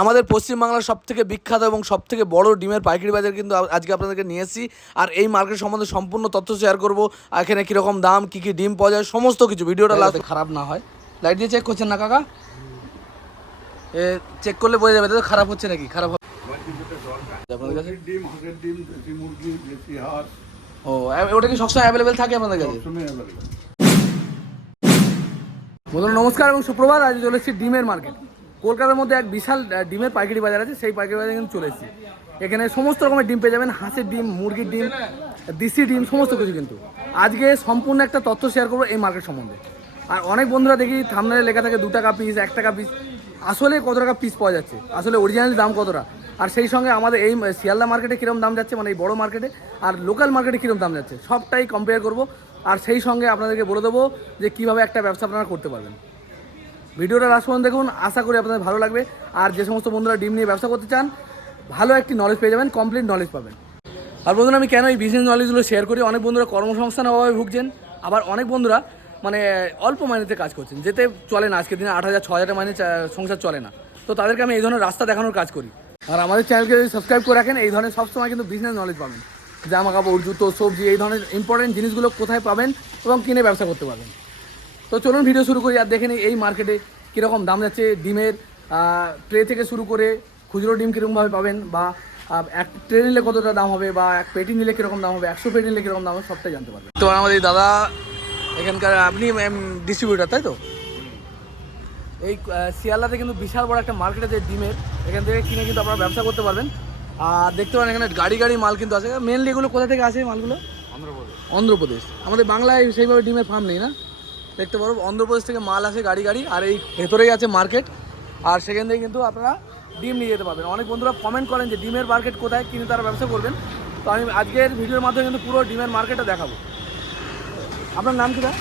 আমাদের পশ্চিমবাংলার সব থেকে বিখ্যাত এবং সব থেকে বড় ডিমের পাইকারি বাজার কিন্তু আজকে আপনাদেরকে নিয়ে এসেছি। আর এই মার্কেট সম্বন্ধে সম্পূর্ণ তথ্য শেয়ার করব এখানে কীরকম দাম কী কী ডিম পাওয়া যায় সমস্ত কিছু। ভিডিওটা লাস্টে খারাপ না হয়। লাইট দিয়ে চেক করছেন না কাকা? এ চেক করলে বোঝা যাবে তো খারাপ হচ্ছে নাকি? খারাপ আপনাদের কাছে? ডিম হাঁসের ডিম দেশি মুরগি দেশি হাঁস। ও ওটা কি সবসময় অ্যাভেলেবেল থাকে আপনাদের কাছে? বন্ধুরা নমস্কার এবং সুপ্রভাত। আজ চলে এসেছি ডিমের মার্কেট। কলকাতার মধ্যে এক বিশাল ডিমের পাইকারি বাজার আছে, সেই পাইকারি বাজারে কিন্তু চলে এসেছি। এখানে সমস্ত রকমের ডিম পেয়ে যাবেন, হাঁসের ডিম, মুরগির ডিম, দেশি ডিম, সমস্ত কিছু কিন্তু। আজকে সম্পূর্ণ একটা তথ্য শেয়ার করব এই মার্কেট সম্বন্ধে। আর অনেক বন্ধুরা দেখি থামনে লেখা থাকে দু টাকা পিস এক টাকা পিস আসলে কত টাকা পিস পাওয়া যাচ্ছে? আসলে অরিজিনাল দাম কতটা? আর সেই সঙ্গে আমাদের এই শিয়ালদা মার্কেটে কীরকম দাম যাচ্ছে মানে এই বড় মার্কেটে আর লোকাল মার্কেটে কীরকম দাম যাচ্ছে, সবটাই কম্পেয়ার করব। আর সেই সঙ্গে আপনাদেরকে বলে দেবো যে কীভাবে একটা ব্যবসা আপনারা করতে পারবেন। ভিডিওটা লাস্ট পর্যন্ত দেখুন, আশা করি আপনাদের ভালো লাগবে। আর যে সমস্ত বন্ধুরা ডিম নিয়ে ব্যবসা করতে চান, ভালো একটি নলেজ পেয়ে যাবেন কমপ্লিট নলেজ পাবেন। আর বন্ধুরা, আমি কেন এই বিজনেস নলেজগুলো শেয়ার করি? অনেক বন্ধুরা কর্মসংস্থানের অভাবে ভুগছেন, আবার অনেক বন্ধুরা মানে অল্প মাইনেতে কাজ করছেন, যেতে চলে না। আজকের দিনে আট হাজার, ছ হাজার মাইনে সংসার চলে না। তো তাদেরকে আমি এই ধরনের রাস্তা দেখানোর কাজ করি। আর আমাদের চ্যানেলকে যদি সাবস্ক্রাইব করে রাখেন, এই ধরনের সবসময় কিন্তু বিজনেস নলেজ পাবেন। জামা কাপড় জুতো, সবজি, এই ধরনের ইম্পর্টেন্ট জিনিসগুলো কোথায় পাবেন এবং কিনে ব্যবসা করতে পারবেন। তো চলুন ভিডিও শুরু করি আর দেখে নিই এই মার্কেটে কীরকম দাম যাচ্ছে ডিমের ট্রে থেকে শুরু করে খুচরো ডিম কীরকমভাবে পাবেন বা এক ট্রে নিলে কতটা দাম হবে বা এক পেটি নিলে কীরকম দাম হবে একশো পেটি নিলে কীরকম দাম হবে সবটাই জানতে পারবেন। তো আমাদের দাদা এখানকার আপনি ডিস্ট্রিবিউটার তাই তো? এই শিয়ালদাতে কিন্তু বিশাল বড় একটা মার্কেট আছে ডিমের এখান থেকে কিনে কিন্তু আপনারা ব্যবসা করতে পারবেন। আর দেখতে পারেন এখানে গাড়ি গাড়ি মাল কিন্তু আছে। মেনলি এগুলো কোথা থেকে আসে মালগুলো? অন্ধ্রপ্রদেশ। অন্ধ্রপ্রদেশ। আমাদের বাংলায় সেইভাবে ডিমের ফার্ম নেই না? দেখতে পারো অন্ধ্রপ্রদেশ থেকে মাল আসে গাড়ি গাড়ি আর এই ভেতরেই আছে মার্কেট আর সেখান থেকে কিন্তু আপনারা ডিম নিয়ে যেতে পারবেন। অনেক বন্ধুরা কমেন্ট করেন যে ডিমের মার্কেট কোথায় কিনে তারা ব্যবসা করবেন। তো আমি আজকের ভিডিওর মাধ্যমে কিন্তু পুরো ডিমের মার্কেটটা দেখাবো। আপনার নাম কি দা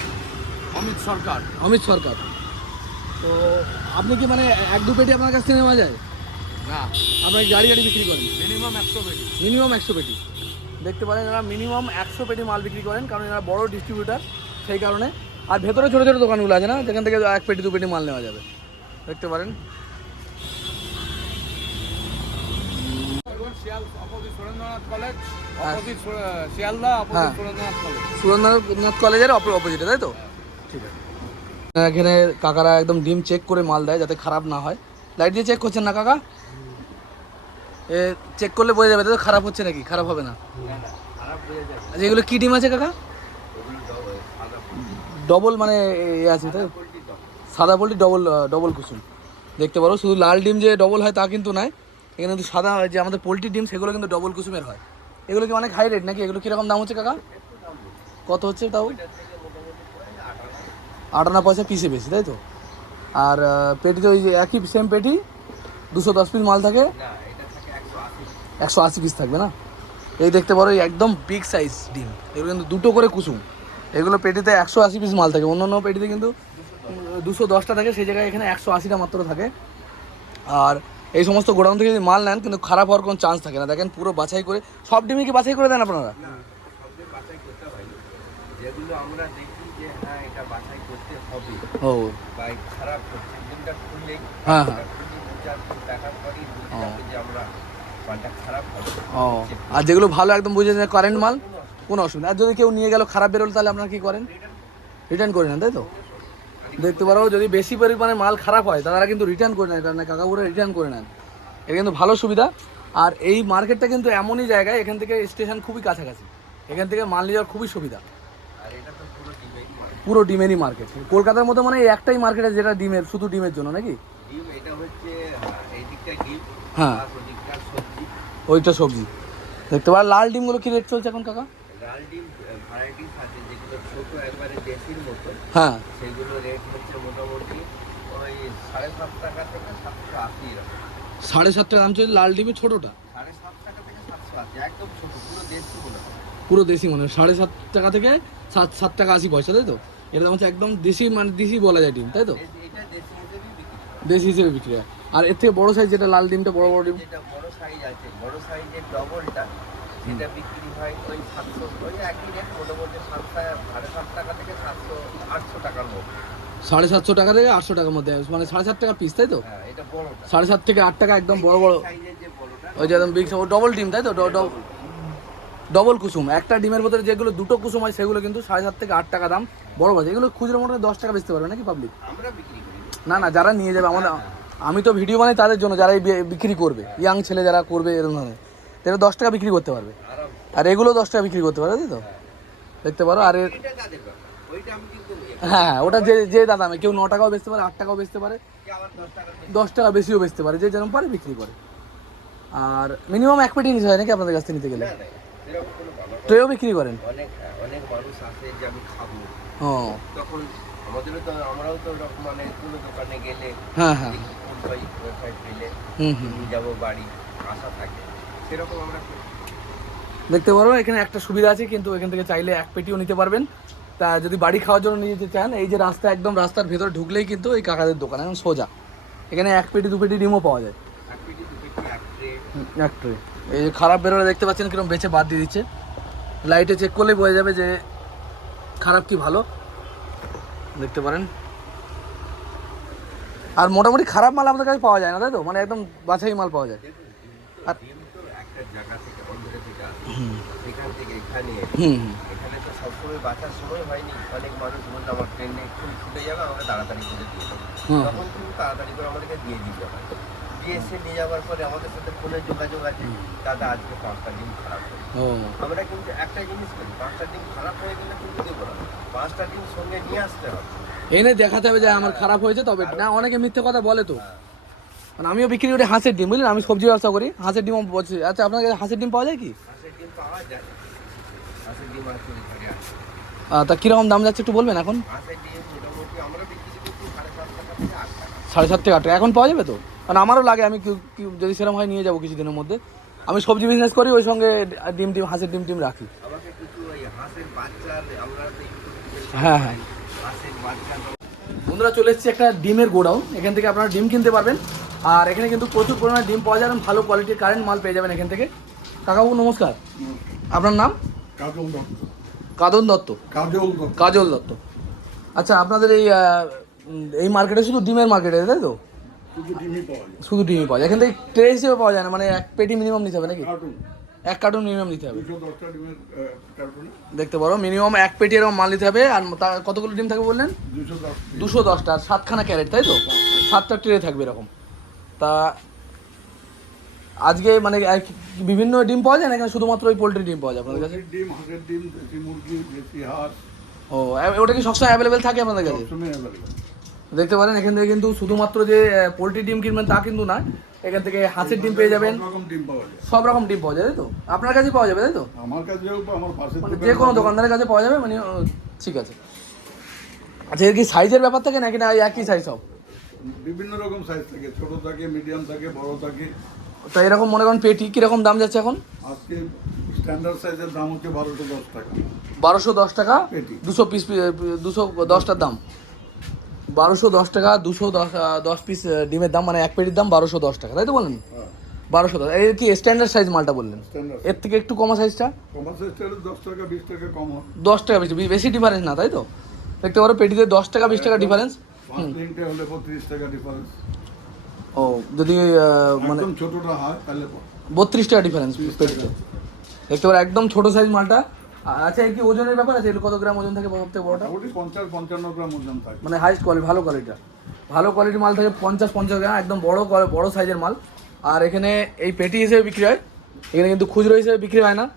অমিত সরকার। অমিত সরকার। তো আপনি কি মানে এক দু পেটি আপনার কাছ থেকে নেওয়া যায়? না। আপনার গাড়ি গাড়ি বিক্রি করেন? মিনিমাম একশো পেটি। মিনিমাম একশো পেটি। দেখতে পারেন এরা মিনিমাম একশো পেটি মাল বিক্রি করেন কারণ এরা বড় ডিস্ট্রিবিউটার সেই কারণে আর ভেতরে ছোটো ছোটো দোকানগুলো আছে না? যেখান থেকে এক পেটি দু পেটি মাল নেওয়া যাবে। দেখতে পারেন। সুরেন্দ্রনাথ শিয়ালদা হ্যাঁ। সুরেন্দ্রনাথ কলেজের অপোজিটে তাই তো? ঠিক আছে। এখানে কাকারা একদম ডিম চেক করে মাল দেয় যাতে খারাপ না হয়। লাইট দিয়ে চেক করছেন না কাকা? এ চেক করলে বোঝা যাবে তো? খারাপ হচ্ছে নাকি? খারাপ হবে না। আচ্ছা এগুলো কী ডিম আছে কাকা? ডবল মানে এ আছে, তাই সাদা পোলট্রি ডবল ডবল কুসুম। দেখতে পারো, শুধু লাল ডিম যে ডবল হয় তা কিন্তু নয়, এখানে কিন্তু সাদা যে আমাদের পোলট্রি ডিম, সেগুলো কিন্তু ডবল কুসুমের হয়। এগুলো কি অনেক হাই রেট নাকি? এগুলো কীরকম দাম হচ্ছে কাকা? কত হচ্ছে তাও? আটানা পয়সা পিসে বেশি, তাই তো? আর পেটিতে ওই যে একই সেম পেটি, দুশো দশ পিস মাল থাকে। একশো আশি পিস থাকবে না? এই দেখতে পারো একদম বিগ সাইজ ডিম। এগুলো কিন্তু দুটো করে কুসুম। এগুলো পেটিতে একশো আশি পিস মাল থাকে। অন্য অন্য পেটিতে কিন্তু দুশো দশটা থাকে সেই জায়গায় এখানে একশো আশিটা মাত্র থাকে। আর এই সমস্ত গোডাউন থেকে যদি মাল নেন কিন্তু খারাপ হওয়ার কোনো চান্স থাকে না। দেখেন পুরো বাছাই করে সব ডিমই কি বাছাই করে দেন আপনারা? যেগুলো আমরা দেখি যে হ্যাঁ এটা বাছাই করতে হবে। ও। বা খারাপ হচ্ছে ডিমটা খুললেই হ্যাঁ হ্যাঁ। খুলে দু চার দিন দেখার পরই বুঝতে হবে যে আমরা মালটা খারাপ হবে। ও। আর যেগুলো ভালো একদম বুঝে যায় কারেন্ট মাল কোনো অসুবিধা আর যদি কেউ নিয়ে গেল খারাপ বেরোলো তাহলে আপনারা কি করেন? রিটার্ন করে নেন তাই তো? দেখতে পারো যদি বেশি পরিমাণে মাল খারাপ হয় তারা কিন্তু রিটার্ন করে নেয় কারণ কাকাপুরে রিটার্ন করে নেন। এটা কিন্তু ভালো সুবিধা। আর এই মার্কেটটা কিন্তু এমনই জায়গায় এখান থেকে স্টেশন খুবই কাছাকাছি। এখান থেকে মাল নিয়ে যাওয়ার খুবই সুবিধা। পুরো ডিমেরই মার্কেট। কলকাতার মধ্যে মানে একটাই মার্কেট আছে যেটা ডিমের শুধু ডিমের জন্য নাকি? হ্যাঁ, হ্যাঁ। ওইটা সবজি। দেখতে পারো লাল ডিমগুলো কি রেট চলছে এখন কাকা? লাল ডিম ভ্যারাইটিস আছে যেগুলো ছোট একবারে দেশির মতো। হ্যাঁ। সেগুলো রেট হচ্ছে মোটামুটি ওই সাড়ে সাত টাকা থেকে সাতশো আশি এরকম। সাড়ে সাত টাকা দাম চলছে লাল ডিমের ছোটোটা? সাড়ে সাত টাকা থেকে সাতশো আশি একদম ছোট পুরো দেশি বলে পুরো দেশি মানে সাড়ে সাত টাকা থেকে সাত সাত টাকা আশি পয়সা তাই তো? এটা হচ্ছে একদম দেশি মানে দেশি বলা যায় ডিম তাই তো। দেশি হিসেবে বিক্রি হয়। আর এর থেকে বড় সাইজ যেটা লাল ডিমটা বড় বড় ডিম? বড় সাইজ আছে বড় সাইজের ডবলটা যেটা বিক্রি হয় ওই সাতশো ওই একই রেট মোটামুটি সাড়ে সাত টাকা থেকে সাতশো আটশো টাকার মধ্যে। সাড়ে সাতশো টাকা থেকে আটশো টাকার মধ্যে মানে সাড়ে সাত টাকা পিস তাই তো? হ্যাঁ সাড়ে সাত থেকে আট টাকা একদম বড় বড় ওই যে একদম বিগ ডবল ডিম তাই তো? ডবল কুসুম। একটা ডিমের ভিতরে যেগুলো দুটো কুসুম হয় সেগুলো কিন্তু সাড়ে সাত থেকে আট টাকা দাম বড় বাজার এগুলো খুচরো মোটামুটি দশ টাকা বেচতে পারবে নাকি পাবলিক না না যারা নিয়ে যাবে আমাদের আমি তো ভিডিও বানাই তাদের জন্য যারা বিক্রি করবে ইয়াং ছেলে যারা করবে এরকম ধরনের। তারা দশ টাকা বিক্রি করতে পারবে। আর এগুলো দশ টাকা বিক্রি করতে পারবে তো? দেখতে পারো আর হ্যাঁ হ্যাঁ, ওটা যে যে দামে কেউ ন টাকাও বেচতে পারে আট টাকাও বেচতে পারে দশ টাকা বেশিও বেচতে পারে যে যেরকম পারে বিক্রি করে। আর মিনিমাম এক পেটি নিতে হয় নাকি আপনাদের কাছ থেকে নিতে গেলে। ট্রেও বিক্রি করেন? হ্যাঁ, হ্যাঁ হ্যাঁ। হুম হুম। যাব বাড়ি আশা থাকে। সেরকম আমরা দেখতে পারো এখানে একটা সুবিধা আছে কিন্তু এখান থেকে চাইলে এক পেটিও নিতে পারবেন। তা যদি বাড়ি খাওয়ার জন্য নিয়ে যেতে চান এই যে রাস্তা একদম রাস্তার ভেতরে ঢুকলেই কিন্তু এই কাকাদের দোকান একদম সোজা। এখানে এক পেটি দু পেটি ডিমও পাওয়া যায়। এক ট্রে। এই যে খারাপ বেরোলে দেখতে পাচ্ছেন কীরকম বেছে বাদ দিয়ে দিচ্ছে। লাইটে চেক করলেই বোঝা যাবে যে খারাপ কি ভালো। দেখতে পারেন। আর মোটামুটি খারাপ মাল আমাদের কাছে পাওয়া যায় না তাই তো? মানে একদম বাছাই মাল পাওয়া যায়। আর ডিম তো একটা জায়গা থেকে অন্য থেকে আসে। এখান থেকে এখানে। এখানে তো সবসময় বাঁচার সময় হয়নি। অনেক মানুষ বলল আমার ট্রেনে একটু ছুটে যাবে আমাকে তাড়াতাড়ি করে দিয়ে দেবে তখন কিন্তু তাড়াতাড়ি করে আমাদেরকে দিয়ে দিতে হয়। দিয়ে এসে নিয়ে যাওয়ার পরে আমাদের সাথে ফোনে যোগাযোগ আছে দাদা আজকে পাঁচটা ডিম খারাপ আমরা কিন্তু একটা জিনিস করি পাঁচটা ডিম খারাপ হয়ে গেলে কিন্তু দেবো না। পাঁচটা ডিম সঙ্গে নিয়ে আসতে হবে। এনে দেখাতে হবে যে আমার খারাপ হয়েছে তবে না অনেকে মিথ্যে কথা বলে তো। মানে আমিও বিক্রি করি হাঁসের ডিম বুঝলেন? আমি সবজি ব্যবসা করি হাঁসের ডিমও বলছি। আচ্ছা আপনার কাছে হাঁসের ডিম পাওয়া যায় কি? তা কীরকম দাম যাচ্ছে একটু বলবেন এখন? সাড়ে সাত থেকে আট এখন পাওয়া যাবে তো? কারণ আমারও লাগে, আমি যদি সেরকম হয় নিয়ে যাব কিছুদিনের মধ্যে। আমি সবজি বিজনেস করি, ওই সঙ্গে ডিম টিম, হাঁসের ডিম টিম রাখি। হ্যাঁ হ্যাঁ। বন্ধুরা, চলে এসেছি একটা ডিমের গোডাউন। এখান থেকে আপনারা ডিম কিনতে পারবেন। আর এখানে কিন্তু প্রচুর পরিমাণে ডিম পাওয়া যায় এবং ভালো কোয়ালিটির কারেন্ট মাল পেয়ে যাবেন এখান থেকে। কাকাবু নমস্কার। আপনার নাম? কাজল দত্ত। কাদন দত্ত। কাজল দত্ত। কাজল দত্ত। আচ্ছা আপনাদের এই এই মার্কেটে শুধু ডিমের মার্কেটে তাই তো? শুধু ডিমই পাওয়া যায়। এখান থেকে ট্রে হিসেবে পাওয়া যায় না মানে এক পেটি মিনিমাম নিতে হবে নাকি? এক কার্টুন মিনিমাম নিতে হবে। দেখতে পারো মিনিমাম এক পেটি এরকম মাল নিতে হবে আর তার কতগুলো ডিম থাকবে বললেন? দুশো দশটা সাতখানা ক্যারেট তাই তো? সাতটা ট্রে থাকবে এরকম। তা আজকে মানে বিভিন্ন ডিম পাওয়া যায় না? এখানে শুধুমাত্র ওই পোলট্রি ডিম পাওয়া যায় আপনাদের কাছে? ডিম হাঁসের ডিম দেশি মুরগি দেশি হাঁস। ও ওটা কি সবসময় অ্যাভেলেবেল থাকে আপনাদের কাছে? দেখতে পারেন এখান থেকে কিন্তু শুধুমাত্র যে পোলট্রি ডিম কিনবেন তা কিন্তু না। এখান থেকে হাঁসের ডিম পেয়ে যাবেন। সব রকম ডিম পাওয়া যায়। সব রকম ডিম পাওয়া যায় তাই তো? আপনার কাছে পাওয়া যাবে তাই তো? আমার কাছেও বা আমার পাশের মানে যে কোনো দোকানদারের কাছে পাওয়া যাবে মানে ঠিক আছে। আচ্ছা এর কি সাইজের ব্যাপার থাকে নাকি না একই সাইজ সব? বিভিন্ন রকম সাইজ থাকে ছোট থাকে মিডিয়াম থাকে বড় থাকে। তো এরকম মনে করেন পেটি কীরকম দাম যাচ্ছে এখন? আজকে স্ট্যান্ডার্ড সাইজের দাম হচ্ছে বারোশো দশ টাকা। বারোশো দশ টাকা। দুশো পিস দুশো দশটার দাম। বারোশো দশ টাকা দুশো দশ দশ পিস ডিমের দাম মানে এক পেটির দাম বারোশো দশ টাকা তাই তো বললেন? হ্যাঁ। বারোশো দশ এর কি স্ট্যান্ডার্ড সাইজ মালটা বললেন? এর থেকে একটু কমা সাইজটা দশ টাকা বিশ টাকা কম দশ টাকা বেশি বেশি ডিফারেন্স না তাই তো? দেখতে পারো পেটিতে দশ টাকা বিশ টাকা ডিফারেন্স পঁয়ত্রিশ টাকা ডিফারেন্স ও যদি মানে ছোটটা হয় তাহলে বত্রিশ টাকা ডিফারেন্স পেটিতে দেখতে পারো একদম ছোট সাইজ মালটা। আচ্ছা কি ওজনের ব্যাপার আছে? কত গ্রাম ওজন থাকে সবথেকে বড়টা? মোটামুটি পঞ্চাশ পঞ্চান্ন গ্রাম ওজন থাকে। মানে হাইস্ট কোয়ালিটি ভালো কোয়ালিটির ভালো কোয়ালিটির মাল থাকে পঞ্চাশ পঞ্চাশ গ্রাম একদম বড় বড় সাইজের মাল। আর এখানে এই পেটি হিসেবে বিক্রি হয়। এখানে কিন্তু খুচরো হিসেবে বিক্রি হয় না।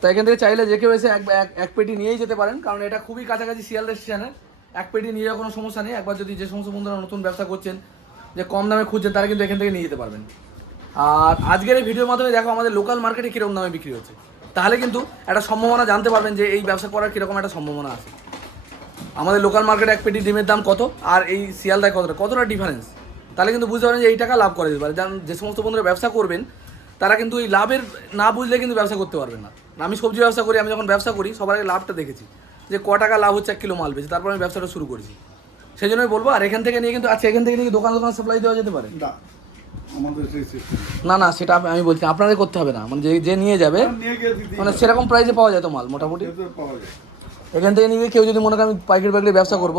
তো এখান থেকে চাইলে যে কেউ এসে এক এক- পেটি নিয়েই যেতে পারেন। কারণ এটা খুবই কাছাকাছি শিয়ালদা স্টেশনে। এক পেটি নিয়ে যাওয়ার কোনো সমস্যা নেই। একবার যদি যে সমস্ত বন্ধুরা নতুন ব্যবসা করছেন যে কম দামে খুঁজছেন তারা কিন্তু এখান থেকে নিয়ে যেতে পারবেন। আর আজকের এই ভিডিওর মাধ্যমে দেখো আমাদের লোকাল মার্কেটে কীরকম দামে বিক্রি হচ্ছে। তাহলে কিন্তু একটা সম্ভাবনা জানতে পারবেন যে এই ব্যবসা করার কীরকম একটা সম্ভাবনা আছে। আমাদের লোকাল মার্কেটে এক পেটি ডিমের দাম কত, আর এই শিয়ালদায় কতটা কতটা ডিফারেন্স তাহলে কিন্তু বুঝতে পারবেন যে এই টাকা লাভ করা যেতে পারে। যে সমস্ত বন্ধুরা ব্যবসা করবেন, তারা কিন্তু এই লাভের না বুঝলে কিন্তু ব্যবসা করতে পারবেন না। আমি সবজি ব্যবসা করি, আমি যখন ব্যবসা করি, সবার আগে লাভটা দেখেছি। যে ক টাকা লাভ হচ্ছে, এক কিলো মাল বেচে, তারপর আমি ব্যবসাটা শুরু করেছি। সেই জন্যই বলব আর এখান থেকে নিয়ে কিন্তু আচ্ছা এখান থেকে নিয়ে দোকান দোকান সাপ্লাই দেওয়া যেতে পারে? না আমাদের না না সেটা আমি- বলছি আপনাদের করতে হবে না। মানে যে যে নিয়ে যাবে মানে সেরকম প্রাইসে পাওয়া যায় তো মাল মোটামুটি। এখান থেকে নিয়ে কেউ যদি মনে করেন আমি পাইকারি পাইকারি ব্যবসা করব।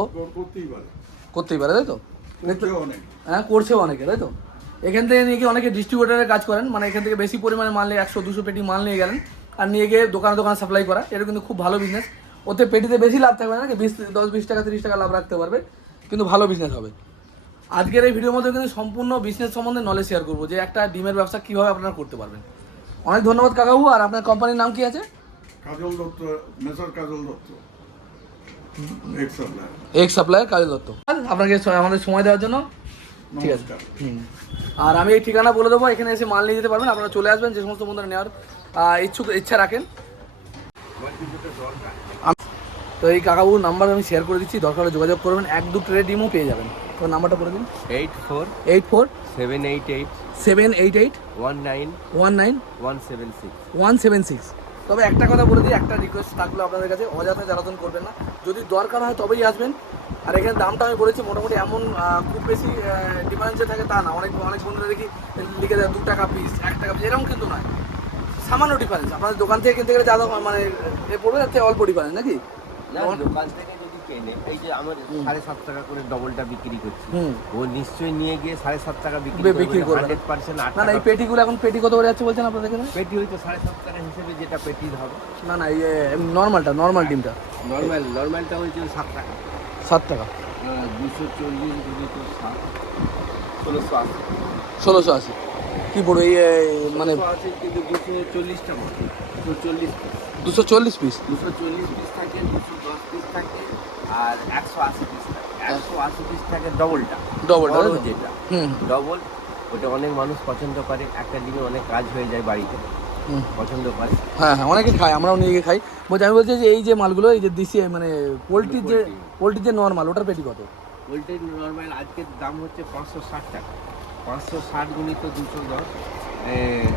করতেই পারে। তাই তো? হ্যাঁ করছেও অনেকে তাই তো? এখান থেকে নিয়ে গিয়ে অনেকে ডিস্ট্রিবিউটারের কাজ করেন মানে এখান থেকে বেশি পরিমাণে মাল নিয়ে একশো দুশো পেটি মাল নিয়ে গেলেন আর নিয়ে গিয়ে দোকানে দোকানে সাপ্লাই করা এটা কিন্তু খুব ভালো বিজনেস ওতে পেটিতে বেশি লাভ থাকবে না কি বিশ দশ বিশ টাকা তিরিশ টাকা লাভ রাখতে পারবে। কিন্তু ভালো বিজনেস হবে। আজকের এই ভিডিওর মধ্যে কিন্তু সম্পূর্ণ বিজনেস সম্বন্ধে নলেজ শেয়ার করব যে একটা ডিমের ব্যবসা কীভাবে আপনারা করতে পারবেন। অনেক ধন্যবাদ কাকাবু আর আপনার কোম্পানির নাম কি আছে? Kajal Dutta messrs Kajal Dutta. Ex supply supplier Kajal Dutta. আপনাকে আমাদের সময় দেওয়ার জন্য। ঠিক আছে। আর আমি এই ঠিকানা বলে দেবো এখানে এসে মাল নিয়ে যেতে পারবেন আপনারা চলে আসবেন যে সমস্ত বন্ধুরা নেওয়ার ইচ্ছুক ইচ্ছা রাখেন। আম- তো এই কাকাবুর নাম্বার আমি শেয়ার করে দিচ্ছি দরকার হলে যোগাযোগ করবেন। এক দু ট্রে ডিমও পেয়ে যাবেন। তো নাম্বারটা করে দিন। Eight four eight four seven eight eight seven eight eight one nine one nine one seven six one seven six. তবে একটা কথা বলে দিই একটা রিকোয়েস্ট থাকল আপনাদের কাছে অযথা জ্বালাতন করবেন না। যদি দরকার হয় তবেই আসবেন। আর এখানে দামটা আমি বলেছি মোটামুটি এমন খুব বেশি ডিফারেন্সে থাকে তা না। অনেক অনেক বন্ধুরা দেখি লিখে দেয় দু টাকা পিস এক টাকা পিস এরকম কিন্তু নয়। সামান্য ডিফারেন্স আপনাদের দোকান থেকে কিনতে গেলে যা মানে এ পড়বে তার থেকে অল্প ডিফারেন্স নাকি? না দোকান থেকে যদি কেনে এই যে আমার সাড়ে সাত টাকা করে ডবলটা বিক্রি করছি ও নিশ্চয়ই নিয়ে গিয়ে সাড়ে সাত টাকা বিক্রি বিক্রি করবে। হান্ড্রেড পার্সেন্ট না না এই পেটিগুলো এখন পেটি কত করে যাচ্ছে বলছেন আপনাদের পেটি হয়তো সাড়ে সাত টাকা হিসেবে যেটা হবে। না না নর্মালটা নর্মাল ডিমটা। নর্মাল নর্মালটা হয়েছে সাত টাকা। সাত টাকা। দুশো চল্লিশ সাত ষোলোশো আশি। ষোলোশো আশি। কী পড়বে মানে দুশো চল্লিশটা দুশো চল্লিশ পিস দুশো চল্লিশ পিস দুশো চল্লিশ পিস থাকে দুশো পিস থাকে আর একশো আশি পিস থাকে। একশো আশি পিস থাকে ডবলটা ডবলটা যেটা। হুম। ডবল ওটা অনেক মানুষ পছন্দ করে। একটা ডিমে অনেক কাজ হয়ে যায় বাড়িতে। হুম। পছন্দ করে। হ্যাঁ হ্যাঁ অনেকে খায় আমরাও গিয়ে খাই। বলছি আমি বলছি যে এই যে মালগুলো এই যে দিশি মানে পোলট্রির যে পোলট্রির যে নর্মাল ওটার পেটি কত? পোলট্রির নর্মাল আজকের দাম হচ্ছে পাঁচশো ষাট টাকা। পাঁচশো ষাট গুণিত দুশো দশ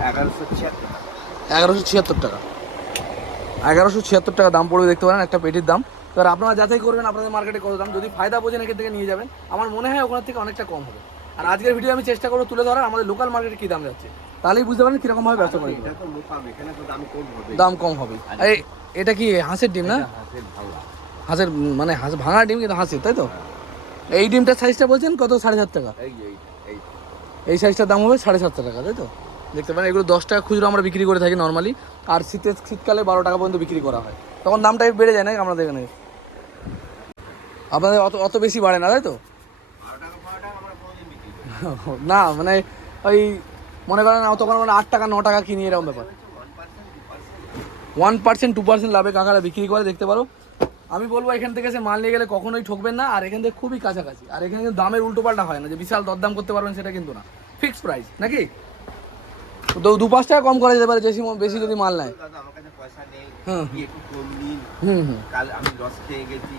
এগারোশো ছিয়াত্তর টাকা। এগারোশো ছিয়াত্তর টাকা। এগারোশো ছিয়াত্তর টাকা দাম পড়বে দেখতে পারেন একটা পেটির দাম। এবার আপনারা যাচাই করবেন আপনাদের মার্কেটে কত দাম। যদি ফায়দা বোঝেন এখান থেকে নিয়ে যাবেন। আমার মনে হয় ওখান থেকে অনেকটা কম হবে। আর আজকের ভিডিও আমি চেষ্টা করব তুলে ধরার আমাদের লোকাল মার্কেটে কী দাম যাচ্ছে। তাহলেই বুঝতে পারেন কীরকম ভাবে ব্যবসা করে। এটা তো মোকাম এখানে তো দাম কম হবে। এটা কি হাঁসের ডিম না? হাঁসের মানে হাঁস ভাঙা ডিম কিন্তু হাঁসের তাই তো? এই ডিমটার সাইজটা বলছেন কত? সাড়ে সাত টাকা। এই এই এই। এই সাইজটার দাম হবে সাড়ে সাতশো টাকা তাই তো? দেখতে পারেন এগুলো দশ টাকা খুচরো আমরা বিক্রি করে থাকি নর্মালি আর শীতের শীতকালে বারো টাকা পর্যন্ত বিক্রি করা হয়। তখন দামটা বেড়ে যায় না আমাদের এখানে? আপনাদের অত অত বেশি বাড়ে না তাই তো? না মানে ওই মনে করেন তখন মানে আট টাকা ন টাকা কিনি এরকম ব্যাপার। ওয়ান পার্সেন্ট টু পার্সেন্ট লাভে কাকারা বিক্রি করে দেখতে পারো। আমি বলব এখান থেকে সে মাল নিয়ে গেলে কখনোই ঠকবেন না আর এখান থেকে খুবই কাছাকাছি। আর এখানে কিন্তু দামের উল্টোপাল্টা হয় না যে বিশাল দরদাম করতে পারবেন সেটা কিন্তু না। ফিক্সড প্রাইস নাকি? তো দু পাঁচ টাকা কম করা যেতে পারে বেশি বেশি যদি মাল নেয়। হুম। হুম হুম। কাল আমি লস খেয়ে গেছি।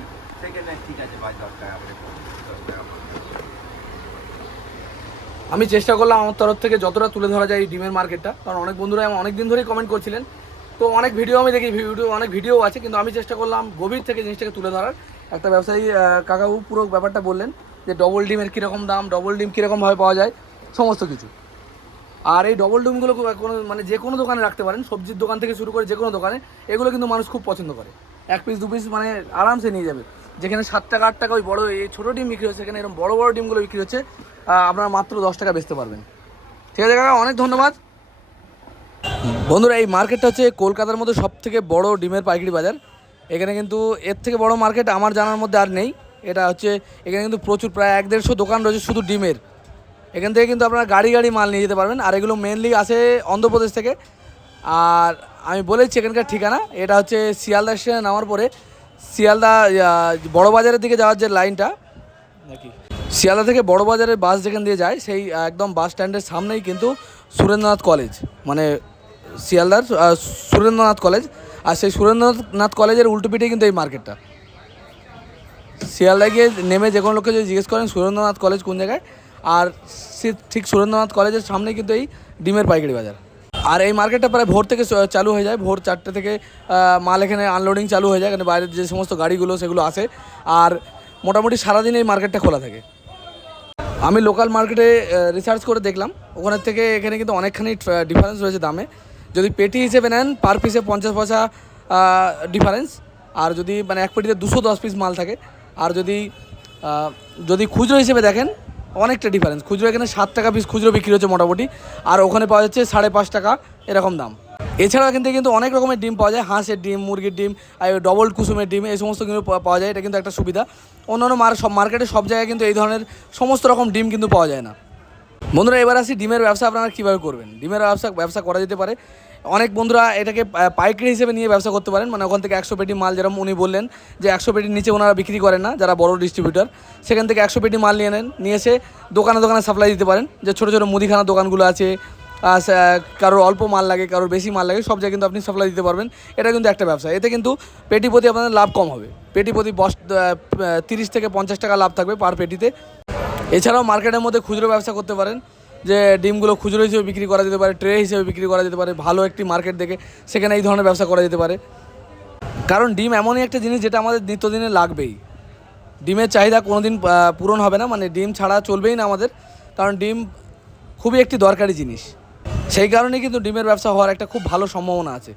আমি চেষ্টা করলাম আমার তরফ থেকে যতটা তুলে ধরা যায় এই ডিমের মার্কেটটা, কারণ অনেক বন্ধুরা অনেক দিন ধরেই কমেন্ট করছিলেন। তো অনেক ভিডিও আমি দেখি ভিডিও অনেক ভিডিও আছে, কিন্তু আমি চেষ্টা করলাম গভীর থেকে জিনিসটাকে তুলে ধরার। একটা ব্যবসায়ী কাকাবু পুরো ব্যাপারটা বললেন, যে ডবল ডিমের কীরকম দাম ডবল ডিম কীরকমভাবে পাওয়া যায়, সমস্ত কিছু। আর এই ডবল ডিমগুলো কোনো মানে যে কোনো দোকানে রাখতে পারেন, সবজির দোকান থেকে শুরু করে যে কোনো দোকানে, এগুলো কিন্তু মানুষ খুব পছন্দ করে। এক পিস দু পিস মানে আরামসে নিয়ে যাবে। যেখানে সাত টাকা, আট টাকা ওই বড় এই ছোটো ডিম বিক্রি হচ্ছে, সেখানে এরকম বড় বড় ডিমগুলো বিক্রি হচ্ছে আপনারা মাত্র দশ টাকা বেচতে পারবেন। ঠিক আছে কাকা, অনেক ধন্যবাদ। বন্ধুরা, এই মার্কেটটা হচ্ছে কলকাতার মধ্যে সব থেকে বড় ডিমের পাইকারি বাজার। এখানে কিন্তু এর থেকে বড় মার্কেট আমার জানার মধ্যে আর নেই। এটা হচ্ছে, এখানে কিন্তু প্রচুর, প্রায় এক দেড়শো দোকান রয়েছে শুধু ডিমের। এখান থেকে কিন্তু আপনারা গাড়ি গাড়ি মাল নিয়ে যেতে পারবেন। আর এগুলো মেনলি আসে অন্ধ্রপ্রদেশ থেকে। আর আমি বলেছি এখানকার ঠিকানা, এটা হচ্ছে শিয়ালদা স্টেশনে নামার পরে শিয়ালদা আহ, বড় বাজারের দিকে যাওয়ার যে লাইনটা নাকি? শিয়ালদা থেকে বড় বাজারের বাস যেখান দিয়ে যায় সেই একদম বাস স্ট্যান্ডের সামনেই কিন্তু সুরেন্দ্রনাথ কলেজ মানে শিয়ালদার সুরেন্দ্রনাথ কলেজ আর সেই সুরেন্দ্রনাথ কলেজের উল্টো পিঠে কিন্তু এই মার্কেটটা। শিয়ালদায় গিয়ে নেমে যে কোনো লোককে যদি জিজ্ঞেস করেন সুরেন্দ্রনাথ কলেজ কোন জায়গায় আর সে ঠিক সুরেন্দ্রনাথ কলেজের সামনেই কিন্তু এই ডিমের পাইকারি বাজার। আর এই মার্কেটটা প্রায় ভোর থেকে চালু হয়ে যায়। ভোর চারটে থেকে মাল এখানে আনলোডিং চালু হয়ে যায়। এখানে বাইরের যে সমস্ত গাড়িগুলো, সেগুলো আসে। আর মোটামুটি সারাদিন এই মার্কেটটা খোলা থাকে। আমি লোকাল মার্কেটে রিসার্চ করে দেখলাম। ওখানের থেকে এখানে কিন্তু অনেকখানি ডিফারেন্স রয়েছে দামে। যদি পেটি হিসেবে নেন পার পিসে পঞ্চাশ পয়সা ডিফারেন্স আর যদি মানে এক পেটিতে দুশো দশ পিস মাল থাকে। আর যদি যদি খুচরো হিসেবে দেখেন অনেকটা ডিফারেন্স খুচরো এখানে সাত টাকা পিস খুচরো বিক্রি হচ্ছে মোটামুটি, আর ওখানে পাওয়া যাচ্ছে সাড়ে পাঁচ টাকা এরকম দাম। এছাড়াও এখান থেকে কিন্তু অনেক রকমের ডিম পাওয়া যায়, হাঁসের ডিম, মুরগির ডিম, আর ডবল কুসুমের ডিম, এই সমস্ত কিন্তু পাওয়া- যায়, এটা কিন্তু একটা সুবিধা। অন্যান্য মার সব মার্কেটে সব জায়গায় কিন্তু এই ধরনের সমস্ত রকম ডিম কিন্তু পাওয়া যায় না। বন্ধুরা, এবার আসি ডিমের ব্যবসা, আপনারা কীভাবে করবেন? ডিমের ব্যবসা ব্যবসা করা যেতে পারে। অনেক বন্ধুরা এটাকে পাইকারি হিসেবে নিয়ে ব্যবসা করতে পারেন। মানে ওখান থেকে একশো পেটি মাল যেরকম উনি বললেন যে একশো পেটির নিচে ওনারা বিক্রি করেন না, যারা বড় ডিস্ট্রিবিউটার সেখান থেকে একশো পেটি মাল নিয়ে নেন, নিয়ে এসে দোকানে দোকানে সাপ্লাই দিতে পারেন। যে ছোটো ছোটো মুদিখানা দোকানগুলো আছে কারোর অল্প মাল লাগে, কারোর বেশি মাল লাগে, সব জায়গায় কিন্তু আপনি সাপ্লাই দিতে পারবেন। এটা কিন্তু একটা ব্যবসা। এতে কিন্তু পেটি প্রতি আপনাদের লাভ কম হবে। পেটি প্রতি বস তিরিশ থেকে পঞ্চাশ টাকা লাভ থাকবে পার পেটিতে। এছাড়াও মার্কেটের মধ্যে খুচরো ব্যবসা করতে পারেন। যে ডিমগুলো খুচরো হিসেবে বিক্রি করা যেতে পারে ট্রে হিসেবে বিক্রি করা যেতে পারে ভালো একটি মার্কেট দেখে সেখানে এই ধরনের ব্যবসা করা যেতে পারে। কারণ ডিম এমনই একটা জিনিস যেটা আমাদের নিত্যদিনে লাগবেই। ডিমের চাহিদা কোনোদিন আহ, পূরণ হবে না মানে ডিম ছাড়া চলবেই না আমাদের কারণ ডিম খুবই একটি দরকারি জিনিস। সেই কারণেই কিন্তু ডিমের ব্যবসা হওয়ার একটা খুব ভালো সম্ভাবনা আছে।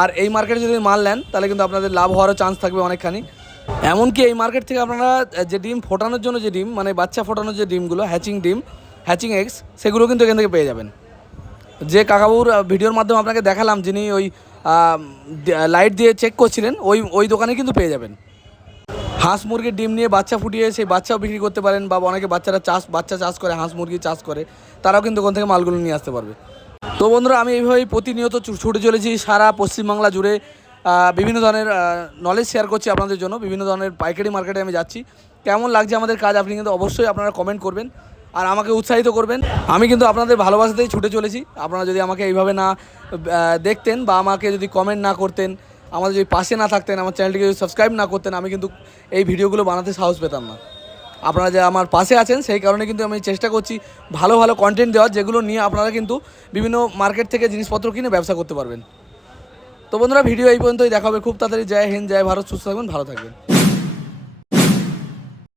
আর এই মার্কেটে যদি মাল নেন তাহলে কিন্তু আপনাদের লাভ হওয়ারও চান্স থাকবে অনেকখানি। এমনকি এই মার্কেট থেকে আপনারা যে ডিম ফোটানোর জন্য যে ডিম মানে বাচ্চা ফোটানোর যে ডিমগুলো হ্যাচিং ডিম হ্যাচিং এগস সেগুলো কিন্তু এখান থেকে পেয়ে যাবেন। যে কাকাবুর ভিডিওর মাধ্যমে আপনাকে দেখালাম, যিনি ওই লাইট দিয়ে চেক করছিলেন, ওই ওই দোকানে কিন্তু পেয়ে যাবেন। হাঁস মুরগির ডিম নিয়ে বাচ্চা ফুটিয়ে সেই বাচ্চাও বিক্রি করতে পারেন, বা অনেকে বাচ্চারা চাষ, বাচ্চা চাষ করে, হাঁস মুরগি চাষ করে, তারাও কিন্তু ওখান থেকে মালগুলো নিয়ে আসতে পারবে। তো বন্ধুরা, আমি এইভাবেই প্রতিনিয়ত ছুটে চলেছি সারা পশ্চিমবাংলা জুড়ে। বিভিন্ন ধরনের নলেজ শেয়ার করছি আপনাদের জন্য, বিভিন্ন ধরনের পাইকারি মার্কেটে আমি যাচ্ছি। কেমন লাগছে আমাদের কাজ, আপনি কিন্তু অবশ্যই আপনারা কমেন্ট করবেন। আর আমাকে উৎসাহিত করবেন। আমি কিন্তু আপনাদের ভালোবাসাতেই ছুটে চলেছি। আপনারা যদি আমাকে এইভাবে না দেখতেন বা আমাকে যদি কমেন্ট না করতেন, আমাদের যদি পাশে না থাকতেন, আমার চ্যানেলটিকে যদি সাবস্ক্রাইব না করতেন, আমি কিন্তু এই ভিডিওগুলো বানাতে সাহস পেতাম না। আপনারা যে আমার পাশে আছেন, সেই কারণে কিন্তু আমি চেষ্টা করছি ভালো ভালো কন্টেন্ট দেওয়ার, যেগুলো নিয়ে আপনারা কিন্তু বিভিন্ন মার্কেট থেকে জিনিসপত্র কিনে ব্যবসা করতে পারবেন। তো বন্ধুরা, ভিডিও এই পর্যন্তই। দেখা হবে খুব তাড়াতাড়ি। জয় হিন্দ, জয় ভারত। সুস্থ থাকবেন, ভালো থাকবেন।